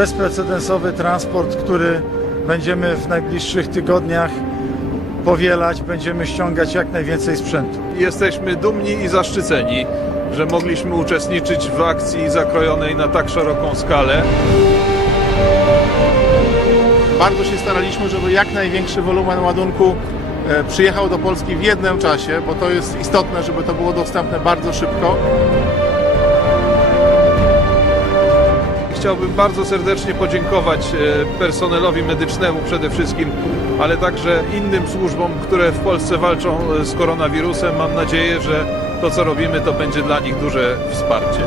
bezprecedensowy transport, który będziemy w najbliższych tygodniach powielać, będziemy ściągać jak najwięcej sprzętu. Jesteśmy dumni i zaszczyceni, że mogliśmy uczestniczyć w akcji zakrojonej na tak szeroką skalę. Bardzo się staraliśmy, żeby jak największy wolumen ładunku e, przyjechał do Polski w jednym czasie, bo to jest istotne, żeby to było dostępne bardzo szybko. Chciałbym bardzo serdecznie podziękować e, personelowi medycznemu przede wszystkim, ale także innym służbom, które w Polsce walczą e, z koronawirusem. Mam nadzieję, że to co robimy to będzie dla nich duże wsparcie.